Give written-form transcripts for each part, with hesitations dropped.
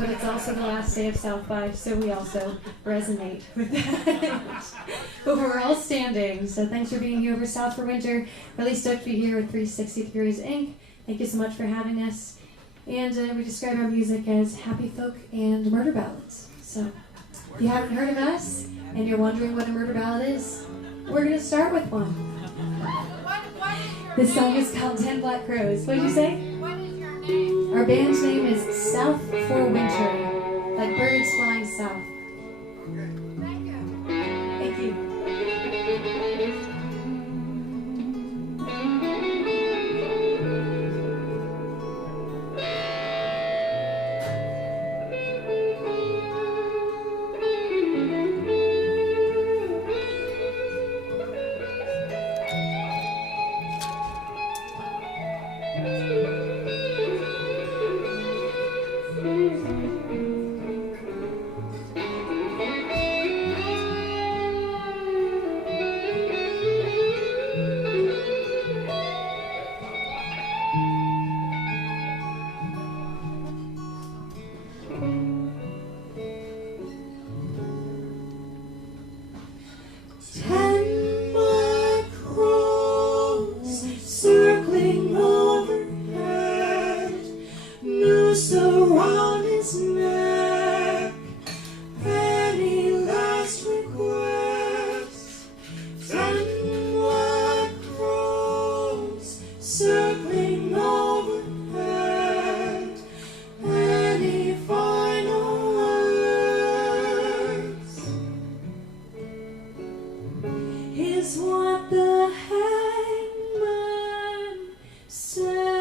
but it's also the last day of South by, so we also resonate with that. But we're all standing, so thanks for being here over South for winter. Really stoked to be here with 360 Degrees Inc. Thank you so much for having us. And we describe our music as happy folk and murder ballads. So if you haven't heard of us and you're wondering what a murder ballad is, we're going to start with one. This song is called 10 Black Crows. What did you say? What is your name? Our band's name is South for Winter, like birds flying south. Thank you. Thank you. Around his neck, any last request? 10 black crows circling overhead. Any final words? Is what the hangman says.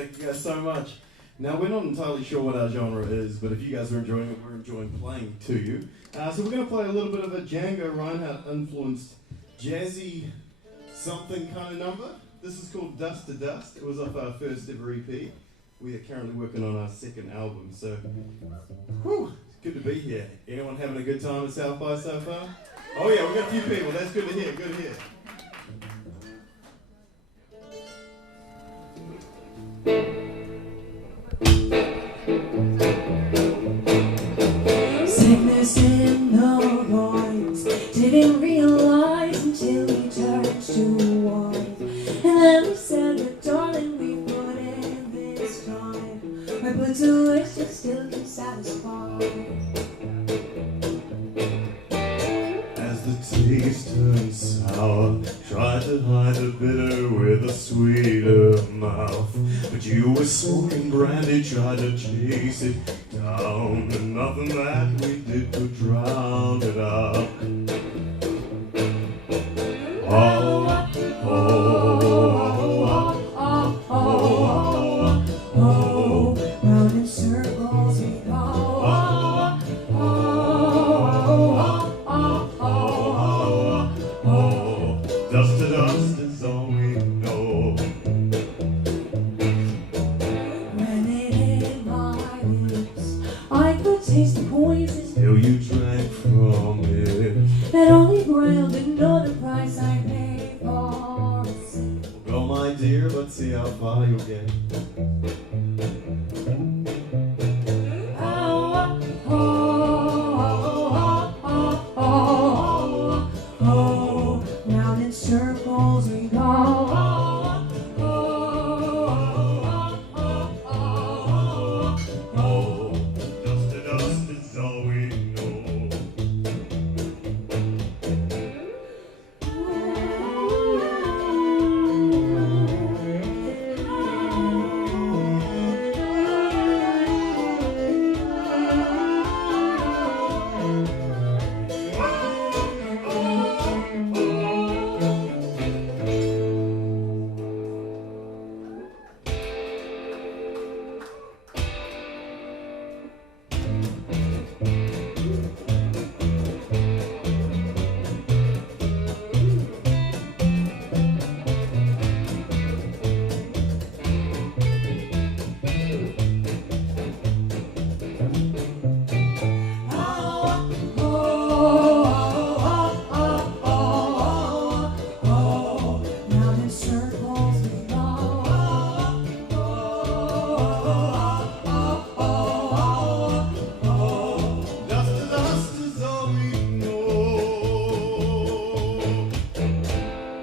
Thank you guys so much. Now, we're not entirely sure what our genre is, but if you guys are enjoying it, we're enjoying playing to you. So we're going to play a little bit of a Django Reinhardt-influenced jazzy something kind of number. This is called Dust to Dust. It was off our first ever EP. We are currently working on our second album, so whew, it's good to be here. Anyone having a good time at South by so far? Oh yeah, we've got a few people. That's good to hear, good to hear. Sickness in the voice, didn't realize until we turned to white. And then we said, but darling, we put in this time. My blood delicious still can satisfy. As the taste turned sour, tried to hide the bitter with a sweeter mouth. But you were smoking brandy, tried to chase it down, and nothing that we did could drown it out. Oh, oh, oh, oh, oh, Oh, round in circles we go. Oh, oh, oh, oh, oh, oh, oh, dust to dust is all we know. When it hit my lips, I could taste the poison Till you drank from it. that only Grail didn't know the price I paid for a sip. Go, my dear, let's see how far you'll get. Oh, oh, oh, oh, oh, oh, oh, round in circles we go. Oh, oh, oh, oh, oh, Oh, dust to dust is all we know. Dust to dust is all we know.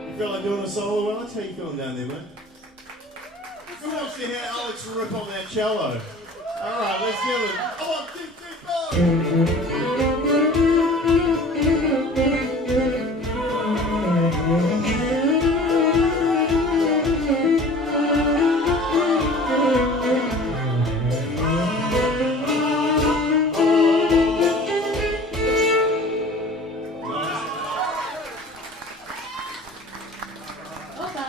You feel like doing a solo, Alex? How you feeling down there, man? Who wants to hear Alex rip on that cello? Alright, let's give it. 1, 2, 3, 4! Opa!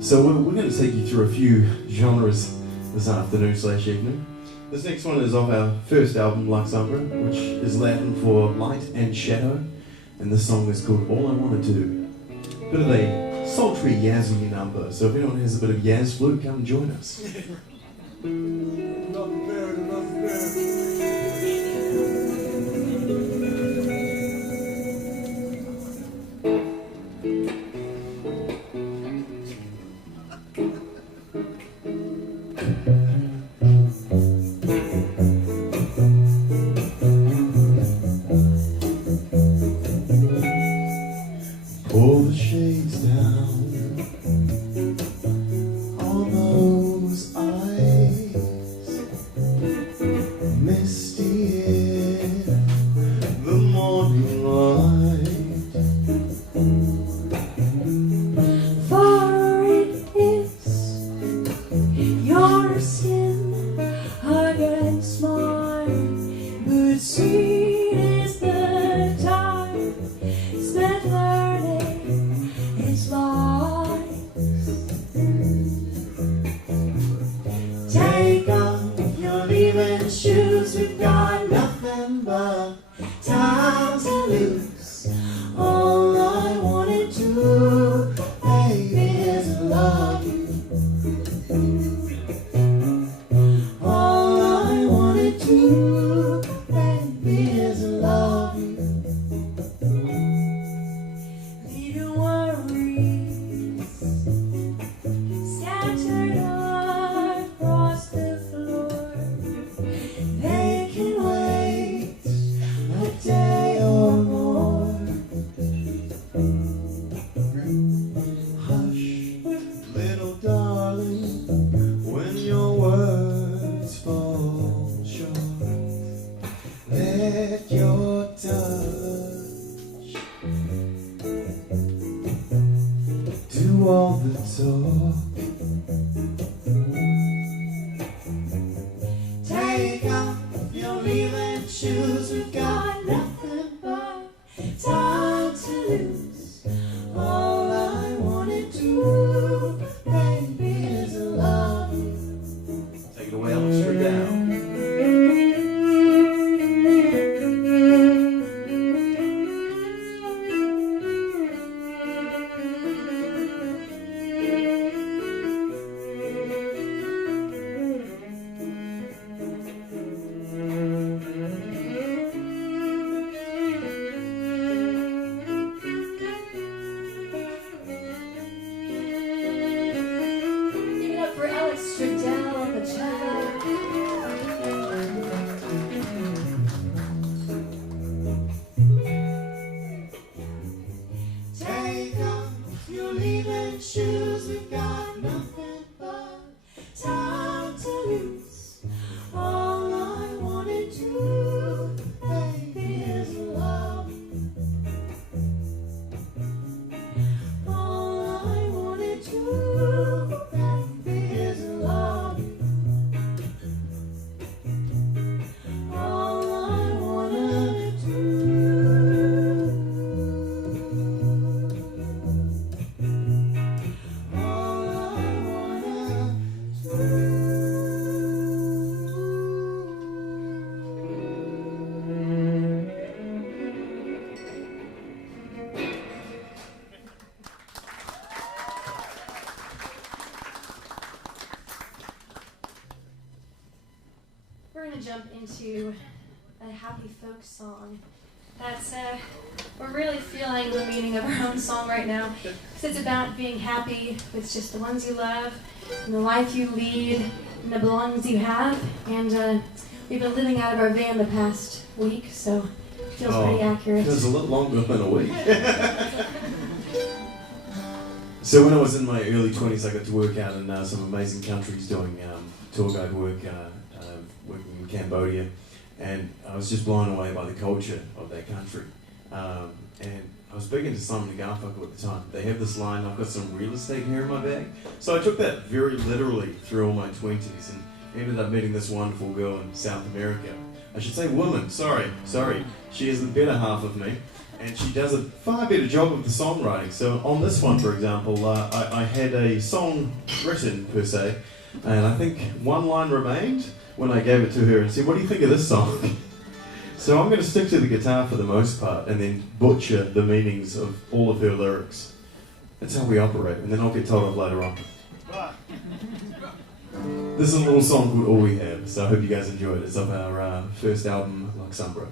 So we're going to take you through a few genres this afternoon / evening. This next one is off our first album, Luxumbra, which is Latin for light and shadow, and this song is called All I Want to Do. Bit of a sultry, yazzy number, so if anyone has a bit of yaz flu, come join us. Pull the shades down on those eyes, misty in the morning light. for it is your skin against mine, but sweet is the time spent but time to lose. All I wanna do, baby, is love you. All I wanna do, baby, is love you. Leaving worries scattered across the floor. They can wait a day or more. Hush, little darling, when your words fall short, let your touch do all the talk. Take off your leaving shoes, we've got nothing but time to lose. All I wanna do, baby, is love you. Take it away, Alex, straight down. Give it up for Alex Stradell on the cello. Take off your leaving shoes, we've got nothing but time to lose. All I wanna do, baby, is love you. All I wanna do, baby, is love you. All I wanna do. All I wanna We're going to jump into a happy folk song. That's, we're really feeling the meaning of our own song right now. Because it's about being happy with just the ones you love, and the life you lead, and the belongings you have. And we've been living out of our van the past week, so it feels pretty accurate. It was a lot longer than a week. So when I was in my early 20s, I got to work out in some amazing countries doing tour guide work, working in Cambodia, and I was just blown away by the culture of that country. And I was big into Simon and Garfunkel at the time. They have this line, "I've got some real estate here in my bag." So I took that very literally through all my 20s and ended up meeting this wonderful girl in South America. I should say woman, sorry. She is the better half of me, and she does a far better job of the songwriting. So on this one, for example, I had a song written, per se, and I think one line remained when I gave it to her and said, "What do you think of this song?" So I'm going to stick to the guitar for the most part and then butcher the meanings of all of her lyrics. That's how we operate, and then I'll get told off later on. This is a little song called "All We Have," so I hope you guys enjoy it. It's off our first album, Luxumbra.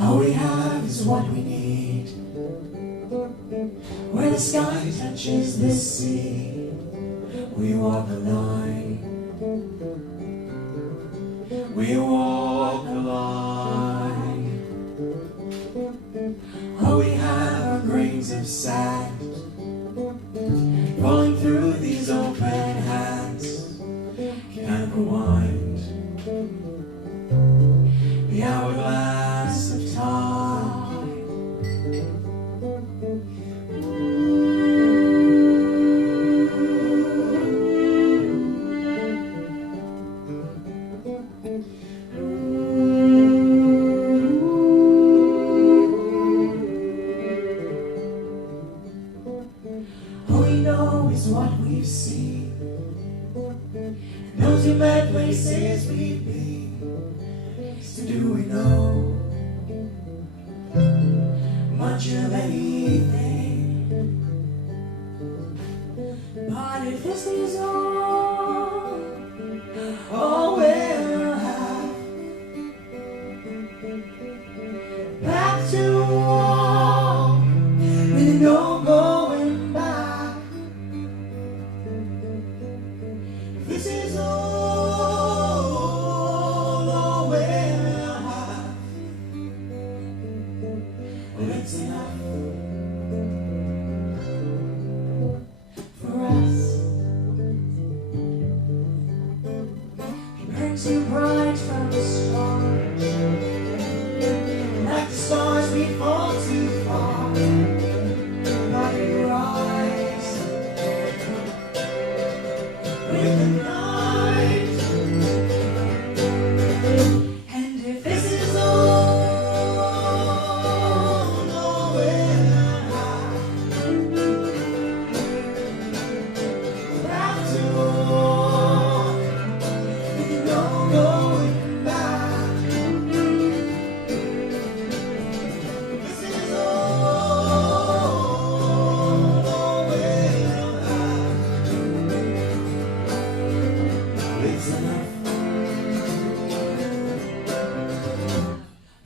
All we have is what we need. Where the sky touches the sea, we walk the line. We walk the line. All we have are grains of sand rolling through these open hands. Can't rewind the hourglass of time. know much of anything, but if this is all we'll have, back to the wall with no going back. This is all we'll have. Well, it's enough for us. Brings you bright from the stars, like the stars we fall too far, but we rise with the night. And if this is all we'll have, back to war with no going back. This is all we'll have. It's enough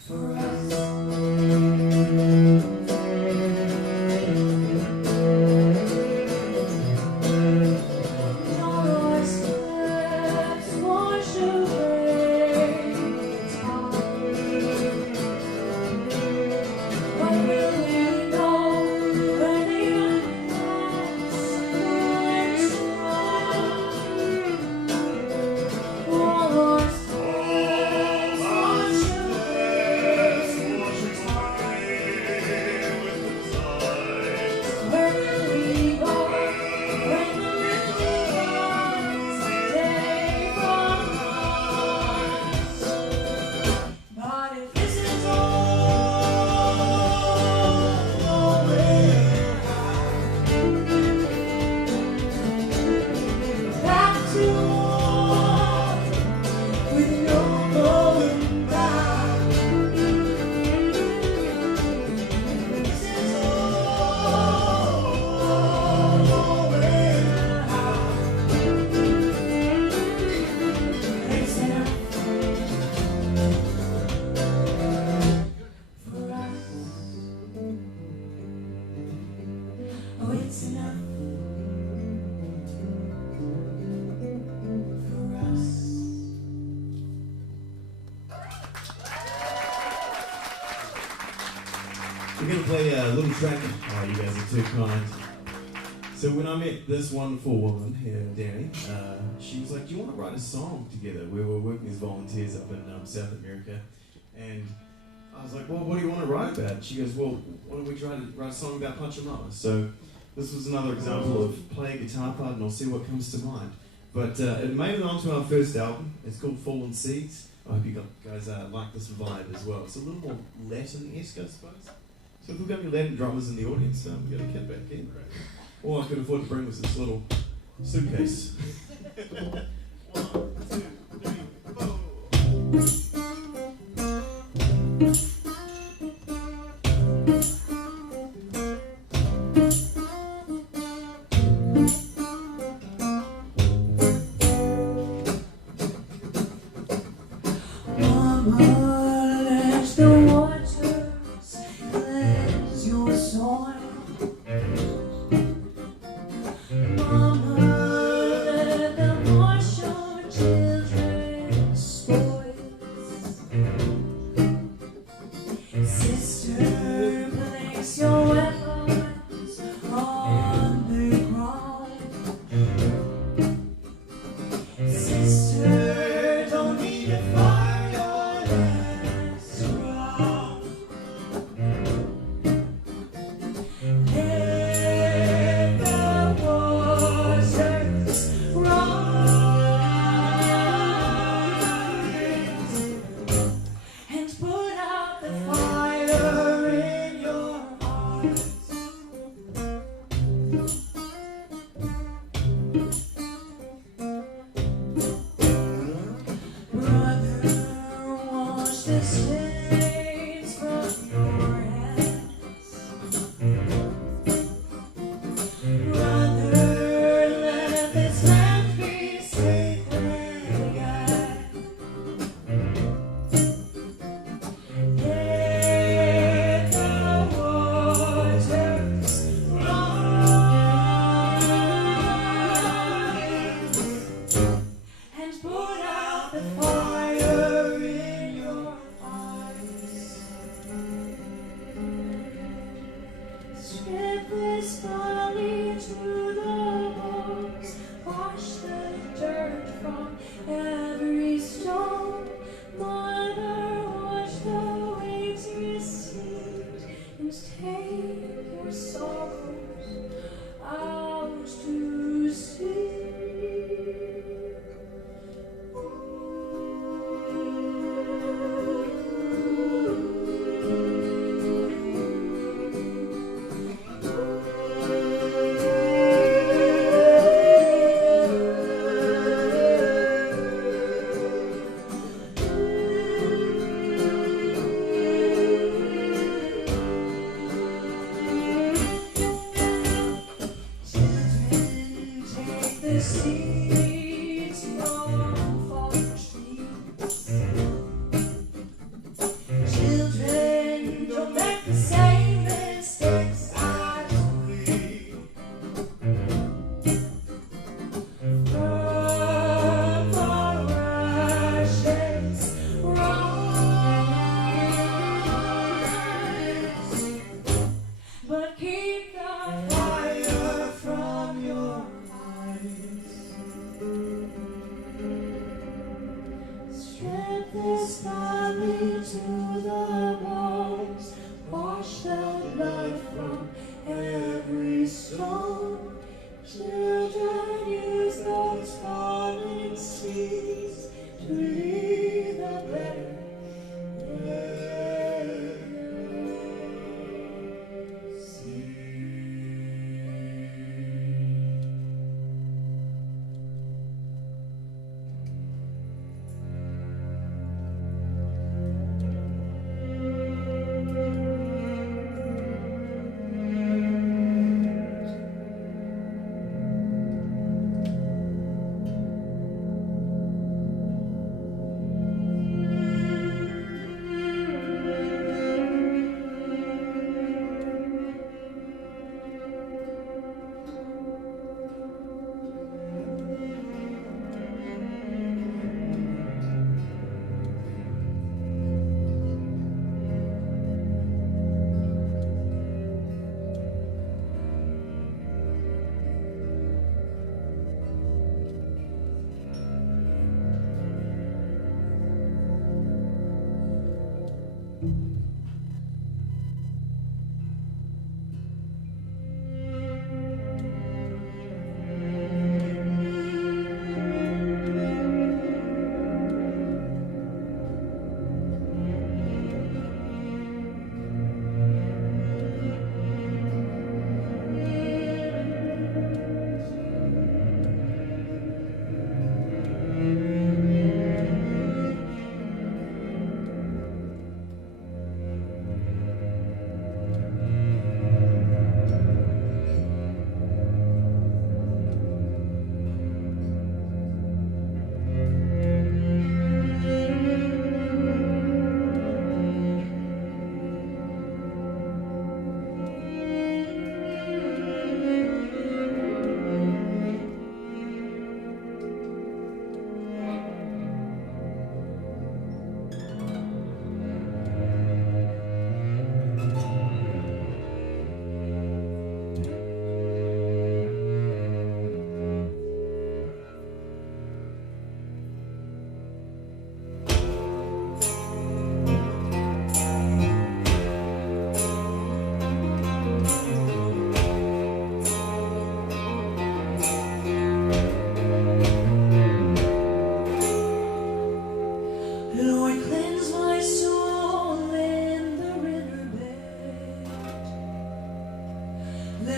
for us. All our steps wash away time. What will we know when the universe all our steps wash where will we go when the melody runs day from us? But if this is all we'll have, back to war with no going back. This is all we'll have. It's enough for us. Oh, it's enough for us. We're going to play a little track. Oh, you guys are too kind. So when I met this wonderful woman here, Danny, she was like, do you want to write a song together? We were working as volunteers up in South America. And I was like, well, what do you want to write about? She goes, well, why don't we try to write a song about Pachamama? So this was another example of play a guitar part and I'll see what comes to mind. But it made it onto our first album. It's called Fallen Seeds. I hope you guys like this vibe as well. It's a little more Latin-esque, I suppose. So if we've got any Latin drummers in the audience, we've got a kid back in. All I could afford to bring was this little suitcase. 1, 2, 3, 4. Mama, let the waters cleanse your soil. Mama, let them wash your children's spoils. Sister, place your weapons on the ground. Sister, don't need to fight your last round. Let the waters rise and put out the fire in your hearts. Brother, wash the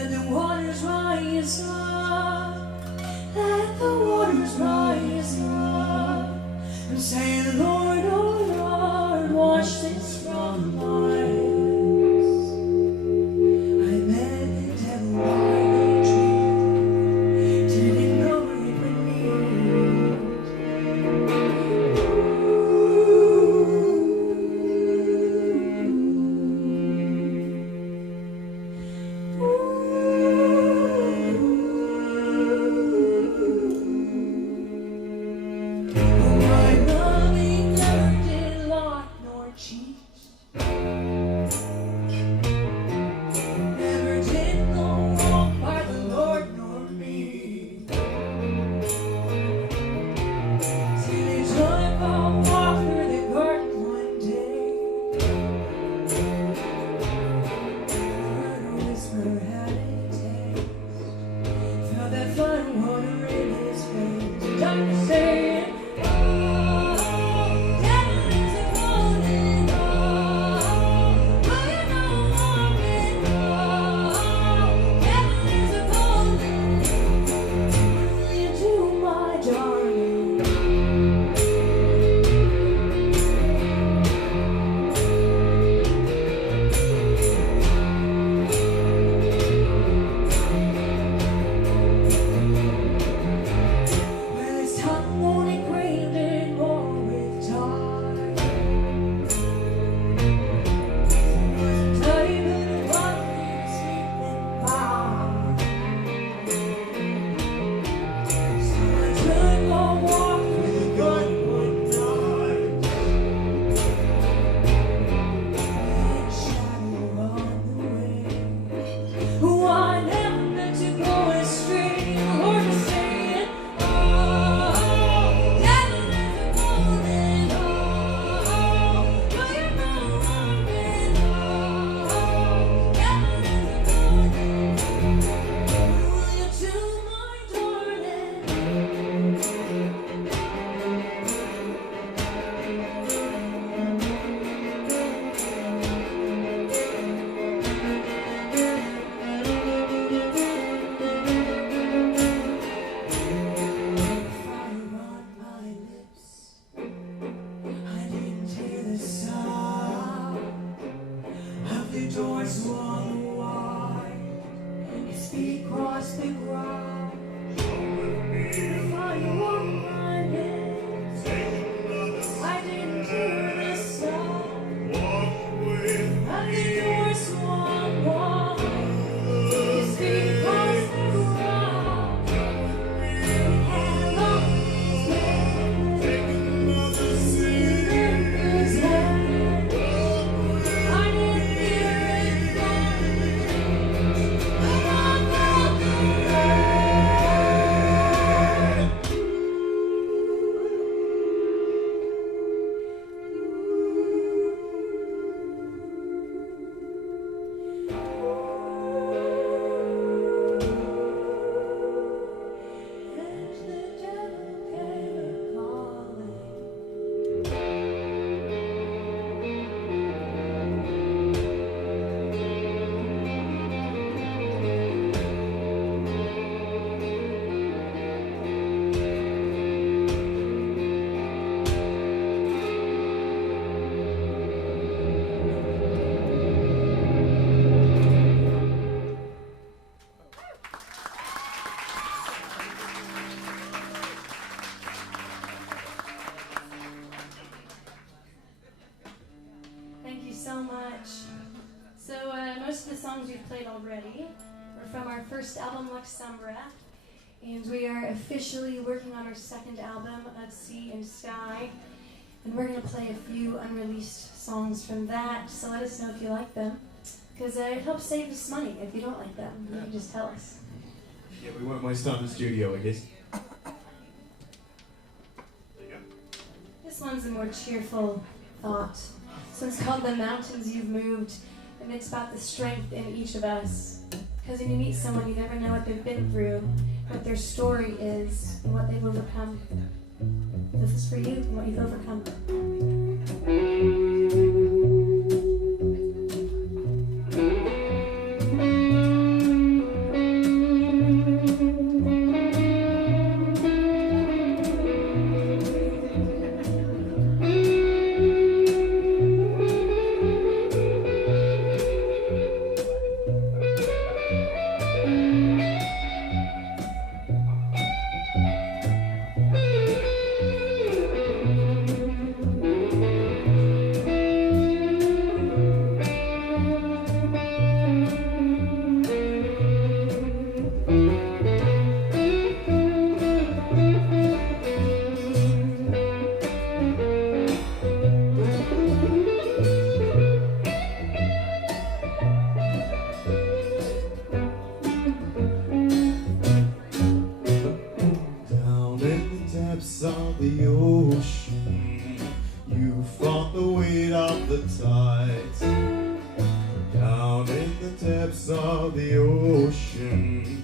Let the waters rise up. Let the waters rise up. And say, Lord, oh Lord, wash this from my eyes. I met the devil by the tree. Didn't know it would most of the songs we've played already were from our first album, Luxumbra, and we are officially working on our second album, Of Sea and Sky, and we're going to play a few unreleased songs from that, so let us know if you like them, because it helps save us money. If you don't like them, you can just tell us. Yeah, we won't waste time in the studio, I guess. This one's a more cheerful thought. This one's called The Mountains You've Moved, and it's about the strength in each of us. Because when you meet someone, you never know what they've been through, what their story is, and what they've overcome. This is for you and what you've overcome. tides. Down in the depths of the ocean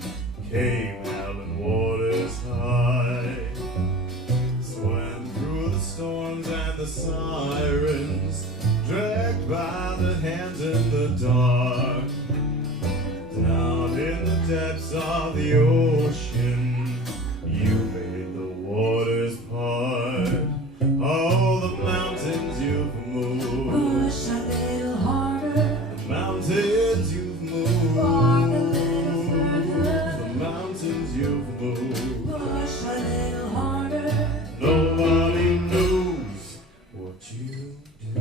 came howling waters high. Swam through the storms and the sirens, dragged by the hands in the dark. Down in the depths of the ocean, you made the waters part. Oh, the mountains you've moved. Push a little harder. The mountains you've moved. Walk a little further. The mountains you've moved. Push a little harder. Nobody knows what you do.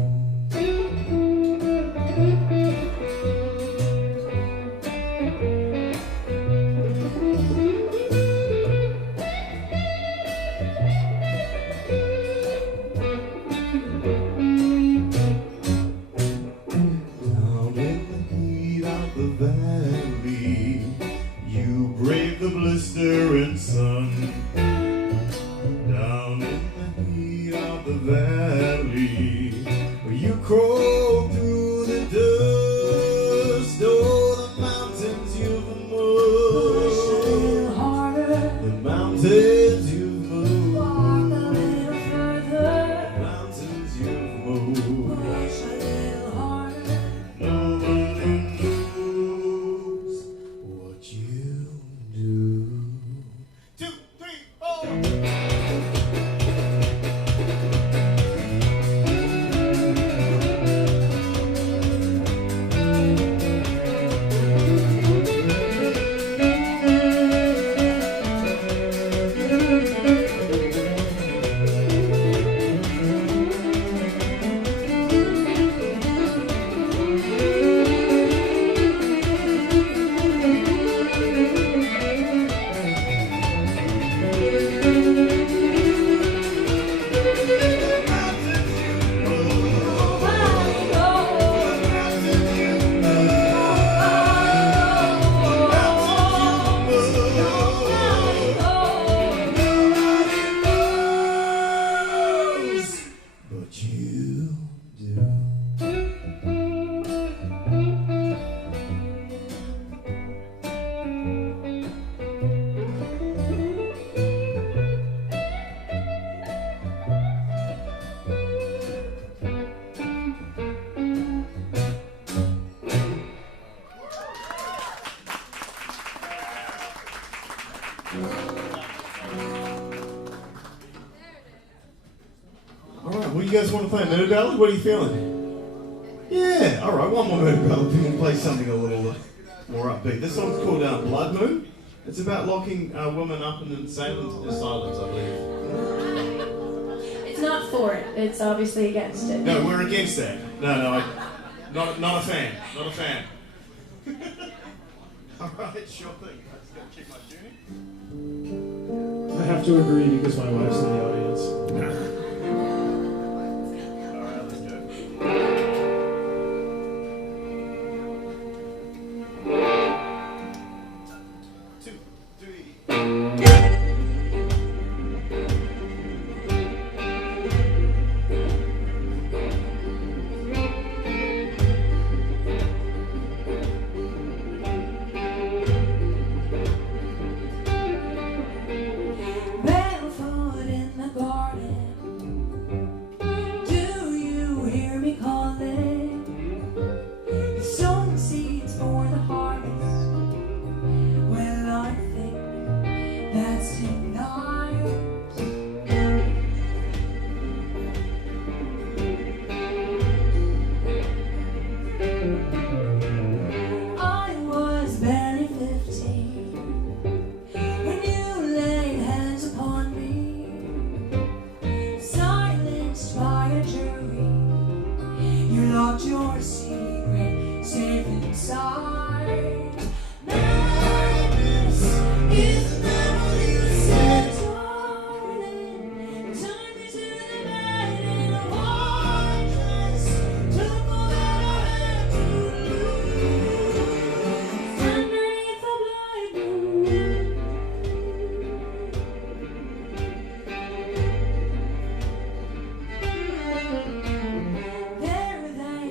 Down in the heat of the valley, you brave the blistering sun. Down in the heat of the valley, you crawl through the dust. Oh, the mountains you've Push a moved. little harder. The mountains you've moved. Walk a little further. The mountains you've moved. Push a little harder. Nobody knows what you do. 2, 3, 4. But you do. Alright, well, you guys want to play a mood ballad? What are you feeling? Yeah, alright, one more mood ballad. We can play something a little more upbeat. This song's called Blood Moon. It's about locking women up in asylums, I believe. It's not for it. It's obviously against it. No, we're against that. No, not a fan. Not a fan. Alright, sure thing. I just gotta check my tuning. I have to agree because my wife's in the audience. Alright, let's go. Two, three. Barefoot in the garden. Do you hear me calling? You've sown seeds for the harvest. Well, I think that's tonight. I was barely 15 when you laid hands upon me, silenced by a jury. You locked your secret safe inside. Madness is not you said, darling. Time me to the bed in a white dress. Took all that I had to lose underneath the blind moon. There they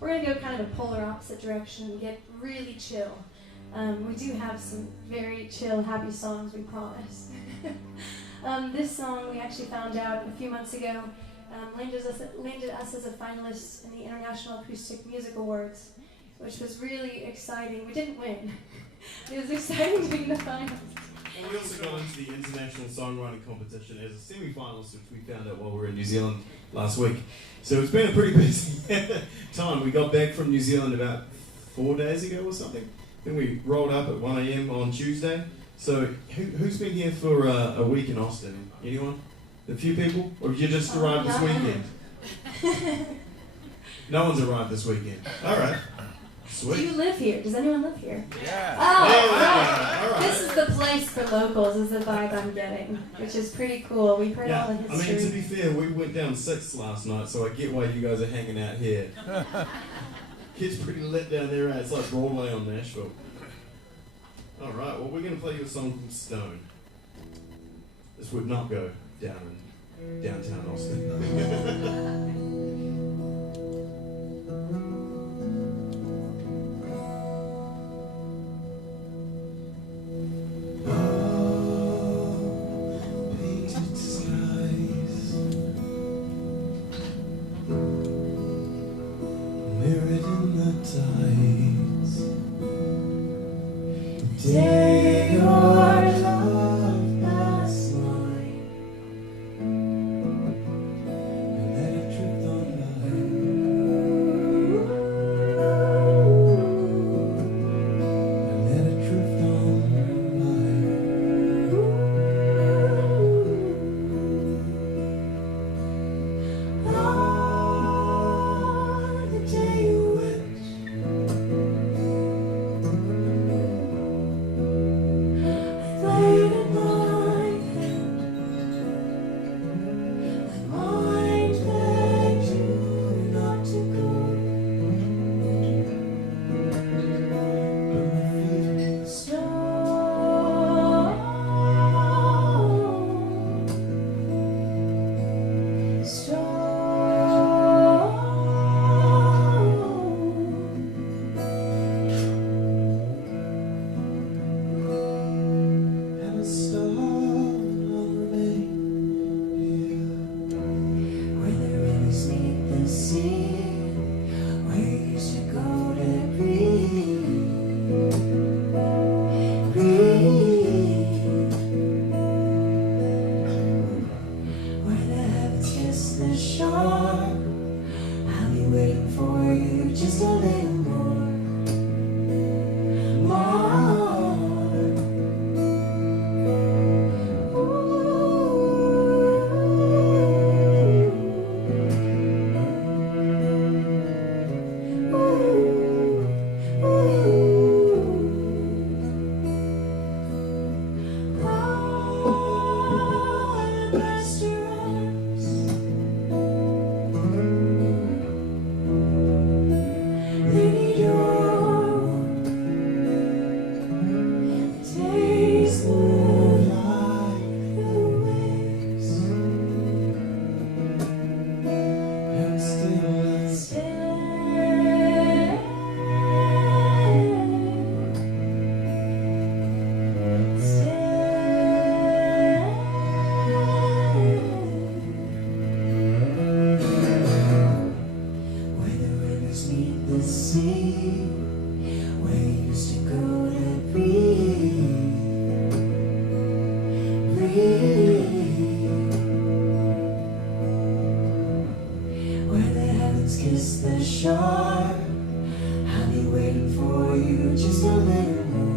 We're going to go kind of a polar opposite direction and get really chill. We do have some very chill, happy songs, we promise. This song we actually found out a few months ago landed us as a finalist in the International Acoustic Music Awards, which was really exciting. We didn't win. It was exciting to be in the finals. And we also got into the International Songwriting Competition as a semi-finalist, which we found out while we were in New Zealand last week. So it's been a pretty busy time. We got back from New Zealand about 4 days ago or something. Then we rolled up at 1 a.m. on Tuesday. So who's been here for a week in Austin? Anyone? A few people? Or have you just arrived this weekend? No one's arrived this weekend. All right. Sweet. Do you live here? Does anyone live here? Yeah. Oh, Yeah. All right. This is the place for locals, is the vibe I'm getting, which is pretty cool. We've heard all the I history. mean, to be fair, we went down 6 last night, so I get why you guys are hanging out here. It's pretty lit down there, right? It's like Broadway on Nashville. Alright, well, we're going to play you a song called Stone. This would not go down in downtown Austin. Day your love last night, and let it drift Where the heavens kiss the shore, I'll be waiting for you just a little more.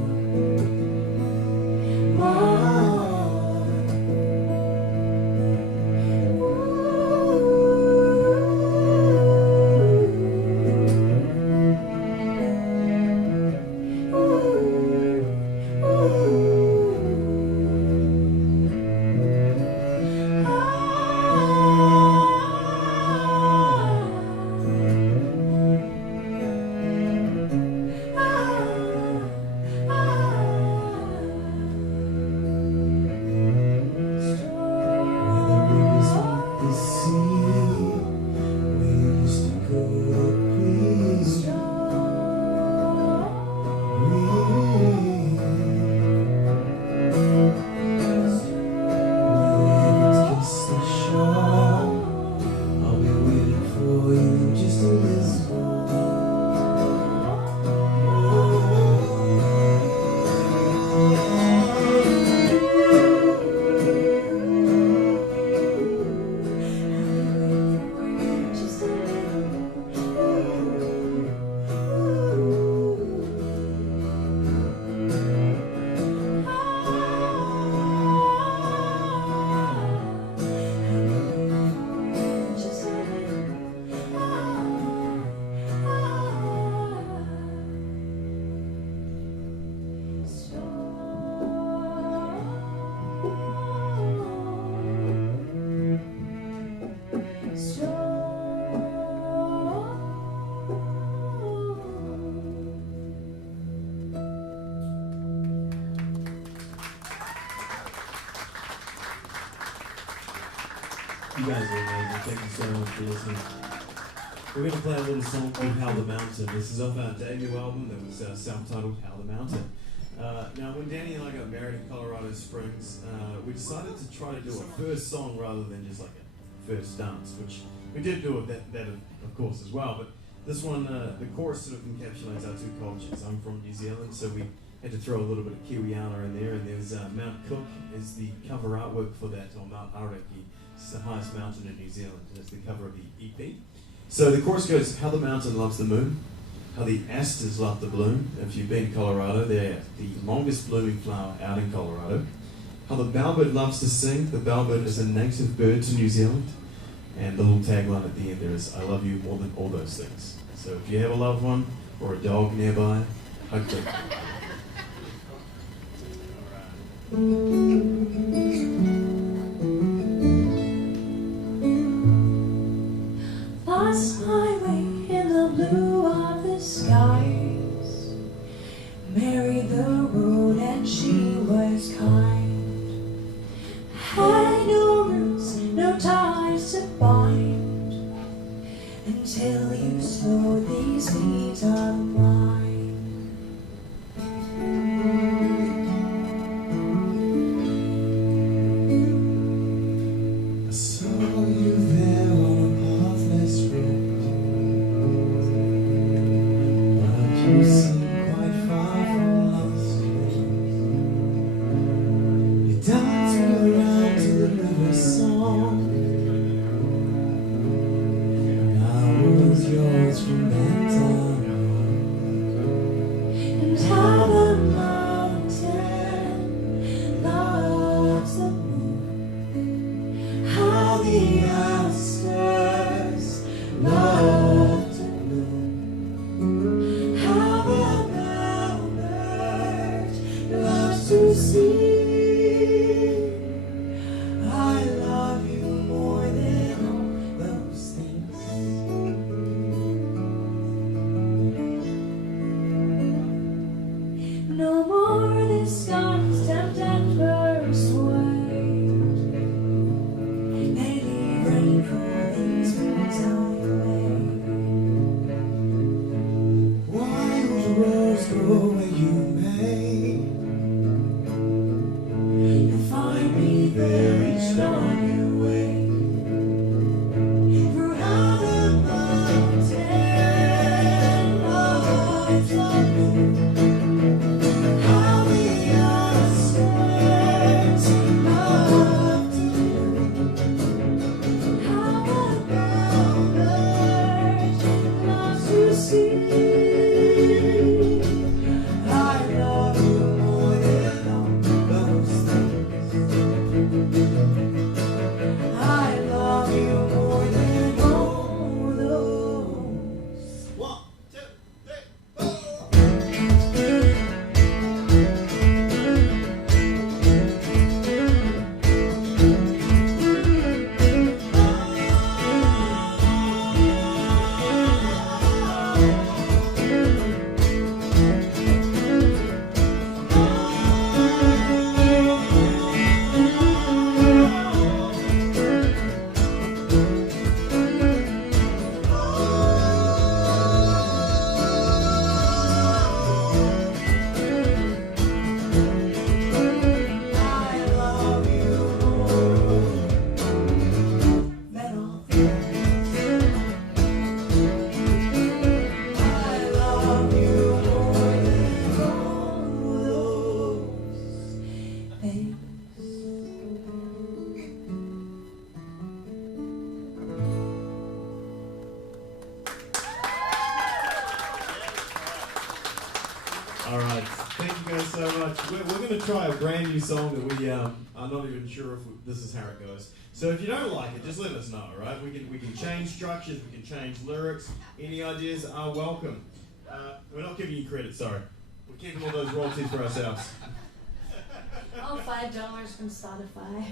You guys are amazing. Thank you so much for listening. We're going to play a little song called How the Mountain. This is off our debut album that was self-titled How the Mountain. Now, when Danny and I got married in Colorado Springs, we decided to try to do a first song rather than just like a first dance, which we did do that of course, as well. But this one, the chorus sort of encapsulates our two cultures. I'm from New Zealand, so we had to throw a little bit of Kiwiana in there, and there's Mount Cook is the cover artwork for that, or Mount Araki. It's the highest mountain in New Zealand, and it's the cover of the EP. So the chorus goes, how the mountain loves the moon, how the asters love the bloom. If you've been to Colorado, they're the longest blooming flower out in Colorado. How the bellbird loves to sing. The bellbird is a native bird to New Zealand. And the little tagline at the end there is, I love you more than all those things. So if you have a loved one or a dog nearby, hug them. Lost my way in the blue of the skies. Married the road and she was kind. Had no roots, no ties to bind, until you slowed these feet of mine. I saw you there on a pathless road, but you seem quite far from lost. You danced me around to the river song, and I was yours from that time on. And how the mountain loves the moon, how the asters love to bloom, how the bellbird loves to sing. I love you more than all those things. No more the skies tempt and persuade. They leave rainfall these winds away. Wild rose grow where you may. You'll find me there each on your way. For how the mountain loves the moon, how the asters love try a brand new song that we I'm not even sure if this is how it goes. So if you don't like it, just let us know, right? We can change structures, we can change lyrics. Any ideas are welcome. We're not giving you credit, sorry. We're keeping all those royalties for ourselves. All $5 from Spotify.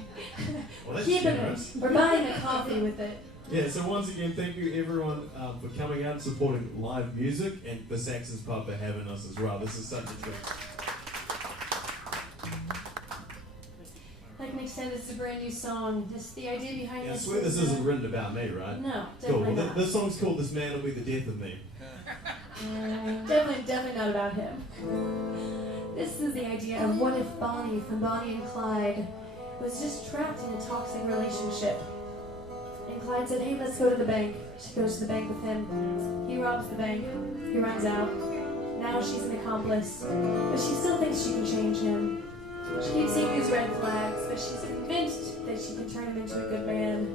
Well, that's Keeping generous. it. We're buying a coffee with it. Yeah, so once again, thank you everyone for coming out and supporting live music, and for Saxon's Pub for having us as well. This is such a treat. Like Nick said, it's a brand new song. The idea behind Yeah, I this swear this isn't written about me, right? No, Cool. definitely Well, not. this song's called "This Man Will Be the Death of Me." Definitely not about him. This is the idea of what if Bonnie from Bonnie and Clyde was just trapped in a toxic relationship. And Clyde said, hey, let's go to the bank. She goes to the bank with him. He robs the bank. He runs out. Now she's an accomplice. But she still thinks she can change him. She keeps seeing these red flags, but she's convinced that she can turn him into a good man.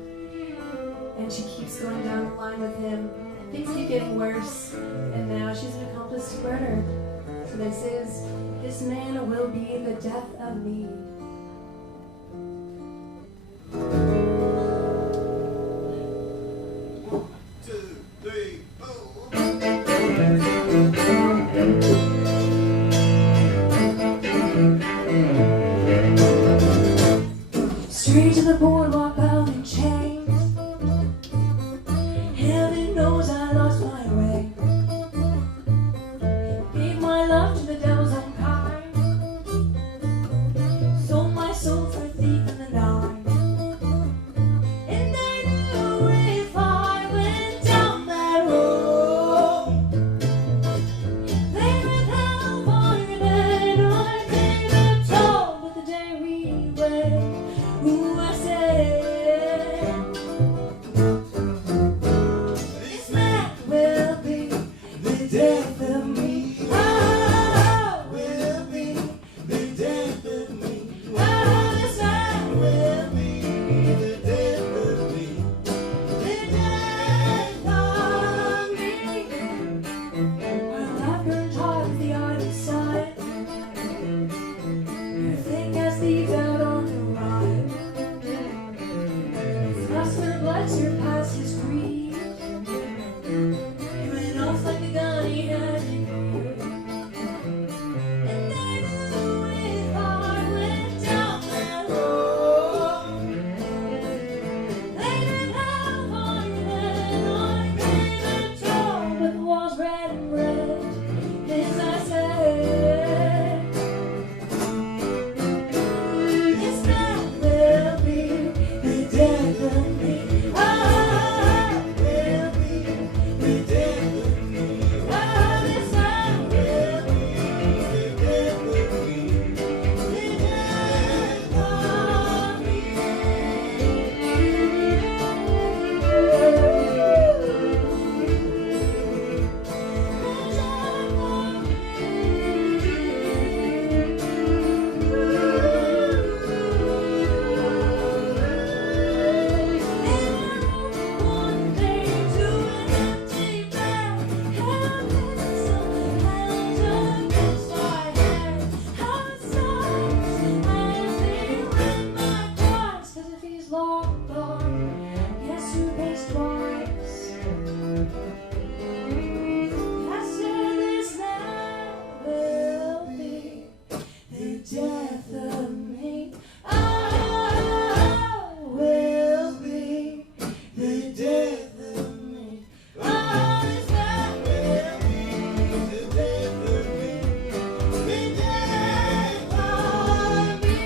And she keeps going down the line with him. Things keep getting worse. And now she's an accomplice to murder. So this man will be the death of me. 2, 3, 4. Straight to the boardwalk, bound in chains. Heaven knows I lost my way. Gave my love to the devil's own kind. Sold my soul for a thief in the night. And I knew if I went down that road, they would hell farther than I paid the toll. But the day we went, ooh, I said, this man will be the death of me. Oh, will be the death of me. Oh, this man will be the death of me. The death of me. Our laughter taught the other side. Your thick as thieves out on the ride. Thrust their blood surpassed his greed. He went off like the gun he had in view. And I knew if I went down that road, they would have harder than I paid the toll. But the walls red and red, as I said, this man will be the death of me. Oh, will be the death of me. Oh, this man will be the death of me. The death of one day to an empty bed, held pencil held against my head. How it sucks as they read my thoughts, 'cause if he's long gone, guess who pays twice? I said this man will be the death of me. I will be the death of me. Oh, this man will be the death of me. The death of me.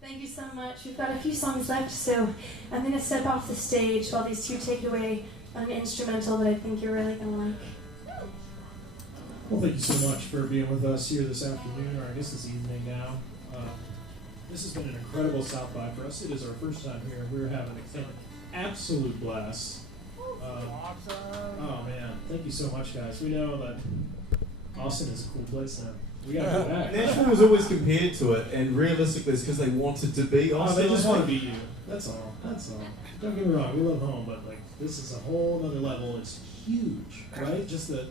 Thank you so much. We've got a few songs left, so I'm going to step off the stage while these two take it away on an instrumental that I think you're really going to like. Well, thank you so much for being with us here this afternoon, or I guess this evening now. This has been an incredible South by for us. It is our first time here. We're having an absolute blast. Oh man, thank you so much, guys. We know that Austin is a cool place now. We gotta go back. Nashville was always compared to it, and realistically, it's because they wanted to be Oh, Austin. they just want to be you. That's all. Don't get me wrong, we love home, but like this is a whole other level. It's huge, right? Just the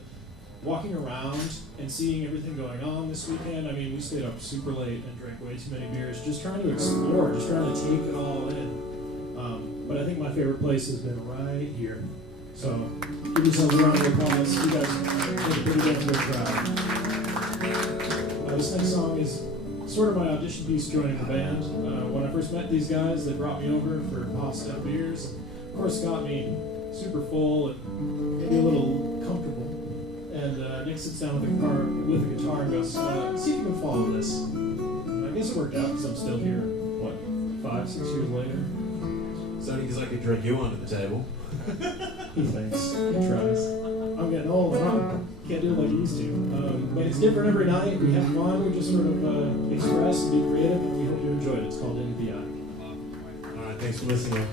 walking around and seeing everything going on this weekend. I mean, we stayed up super late and drank way too many beers, just trying to explore, just trying to take it all in. But I think my favorite place has been right here. So give yourselves a round of applause. You guys did a pretty damn good job. This next song is sort of my audition piece joining the band. When I first met these guys, they brought me over for pasta and beers. Of course, got me super full and maybe a little comfortable. And Nick sits down with a guitar and goes, see if you can follow this. And I guess it worked out because I'm still here, 5, 6 years later? It's only because I could drag you onto the table. He thinks. He tries. I'm getting old. I can't do it like I used to. But it's different every night. We have fun. We just sort of express and be creative, and we hope you enjoyed it. It's called Into the Eye. All right, thanks for listening.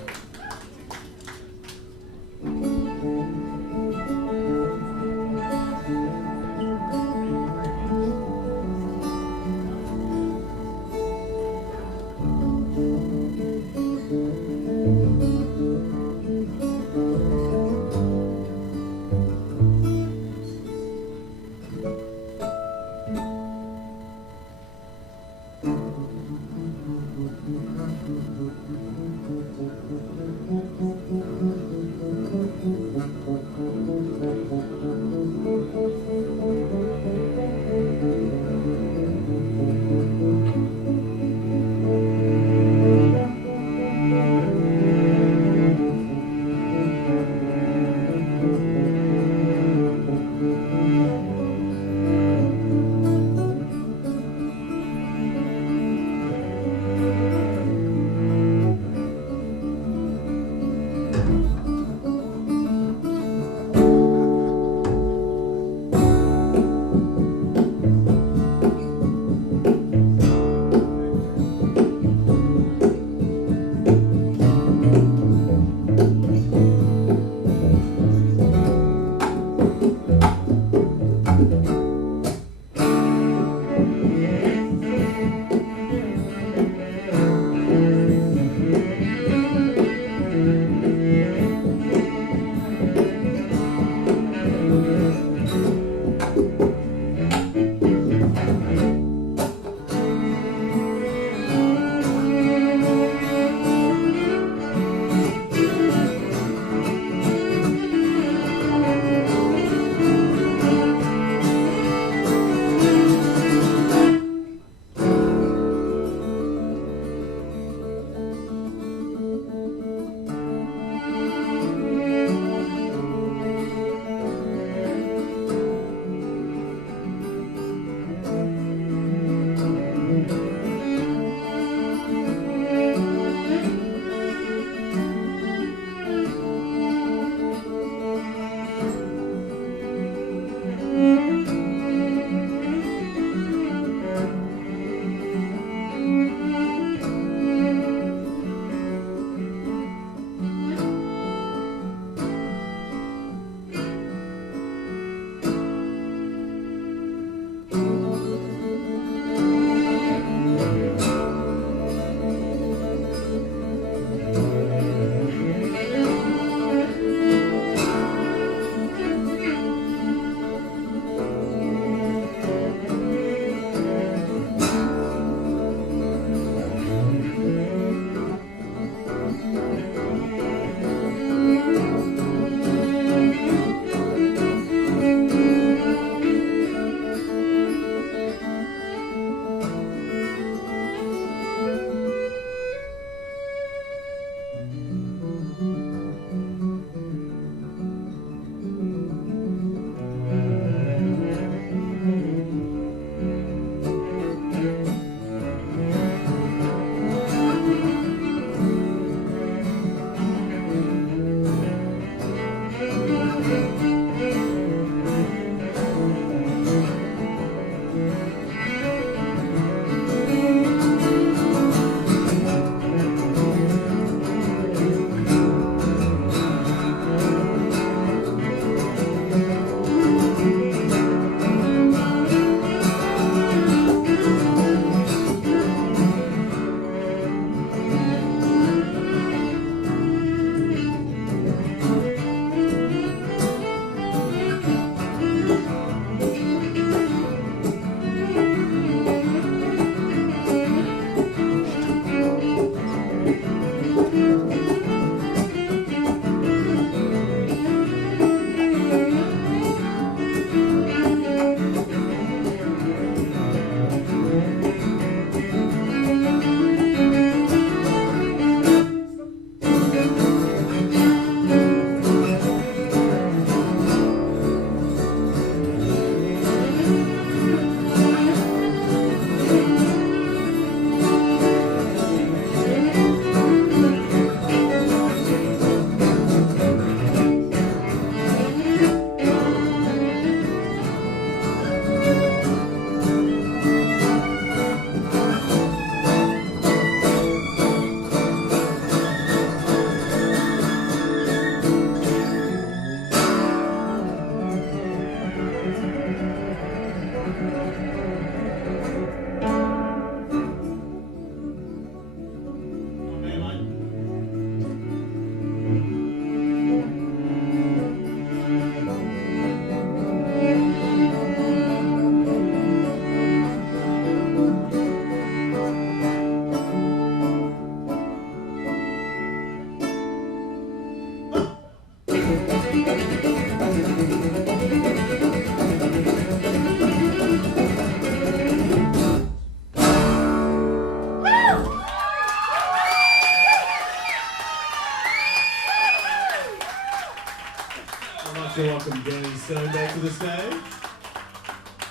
I'd like to welcome Danny Stone back to the stage.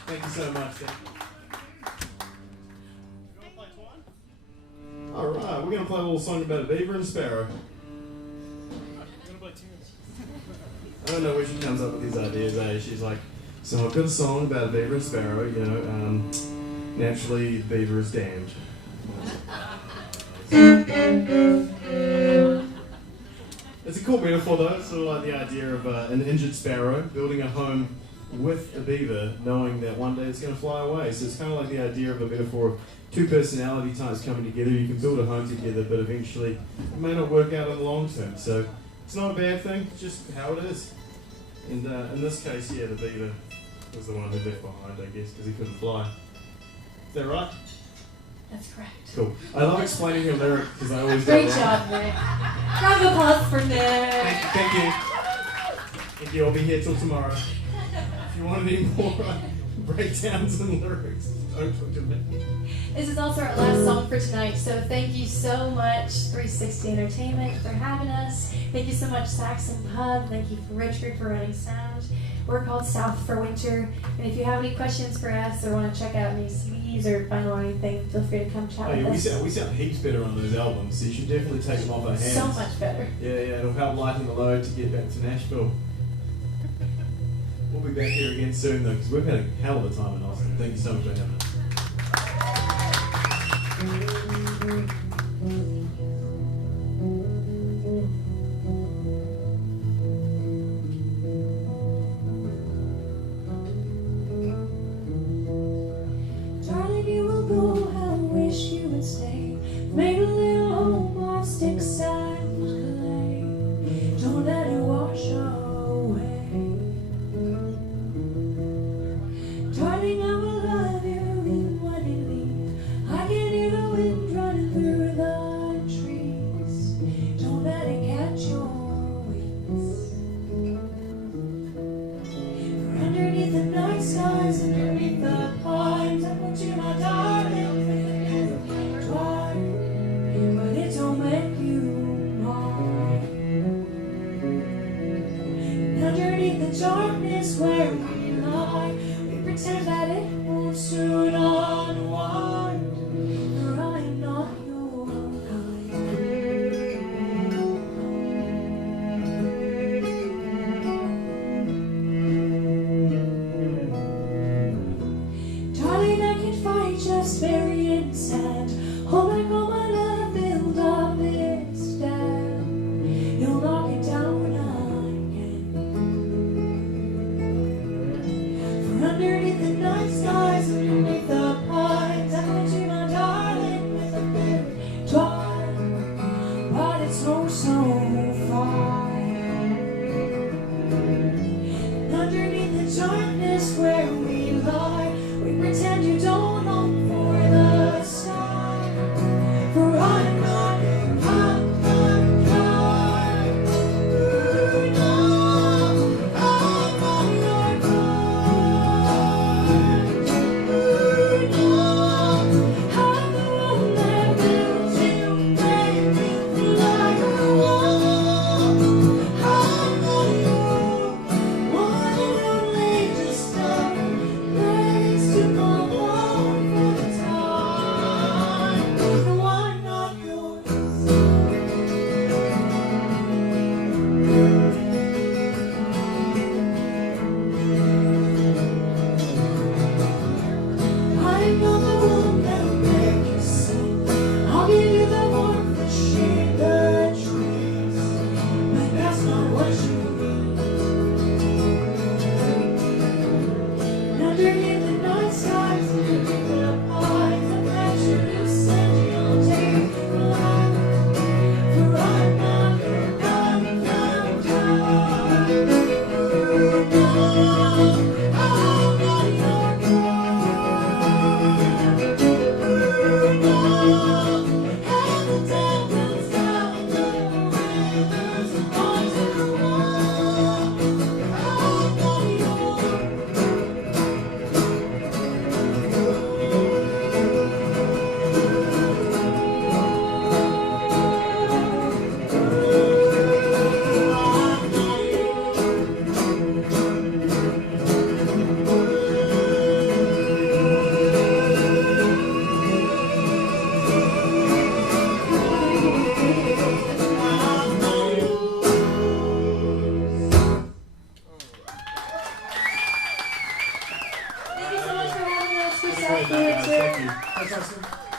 Thank you so much, Danny. Alright, we're going to play a little song about a beaver and a sparrow. I don't know where she comes up with these ideas, eh? She's like, so I've got a song about a beaver and a sparrow, you know, naturally the beaver is damned. It's a cool metaphor though, it's sort of like the idea of an injured sparrow building a home with a beaver, knowing that one day it's going to fly away. So it's kind of like the idea of a metaphor of two personality types coming together. You can build a home together, but eventually it may not work out in the long term. So it's not a bad thing, it's just how it is. And in this case, yeah, the beaver was the one who left behind, I guess, because he couldn't fly. Is that right? That's correct. Cool. I love explaining your lyric because I always Great get it wrong. job, Nick. Round of applause for Nick. Thank you. Thank you. I'll be here till tomorrow. If you want any more breakdowns and lyrics, don't talk to me. This is also our last song for tonight, so thank you so much, 360 Entertainment, for having us. Thank you so much, Saxon Pub. Thank you for Richard for running sound. We're called South for Winter, and if you have any questions for us or want to check out any CDs or vinyl or anything, feel free to come chat Oh, yeah, with us. we sound heaps better on those albums, so you should definitely take them off our hands. So much better. Yeah, it'll help lighten the load to get back to Nashville. We'll be back here again soon though, because we've had a hell of a time in Austin. Thank you so much for having us. Darling, you will go, I wish you would stay. Made a little home of sticks and clay. Don't let it wash away. Darling, I will love you even when you leave. I can hear the wind running through the trees. Don't let it catch your wings. For underneath the night skies, underneath the pines, I want you, my darling, twice, but it don't make you mine. And underneath the darkness where we lie, we pretend that it won't soon unwind, for I am not your kind. Darling, I can fight just very inside. Hold back all my love, build up this dam. You'll knock it down again. For underneath the night skies, underneath the pines, I want you, my darling, with a bit of twine. But it's oh so fine. Underneath the darkness where we lie, we pretend you don't long for the sky. For I'm not your kind. Ooh, no, I'm not your kind. Ooh, no, I'm the one that builds you, make you feel like a wall. I'm not your one and only, just a Enjoyed that, guys. Thank you. Thanks, Austin.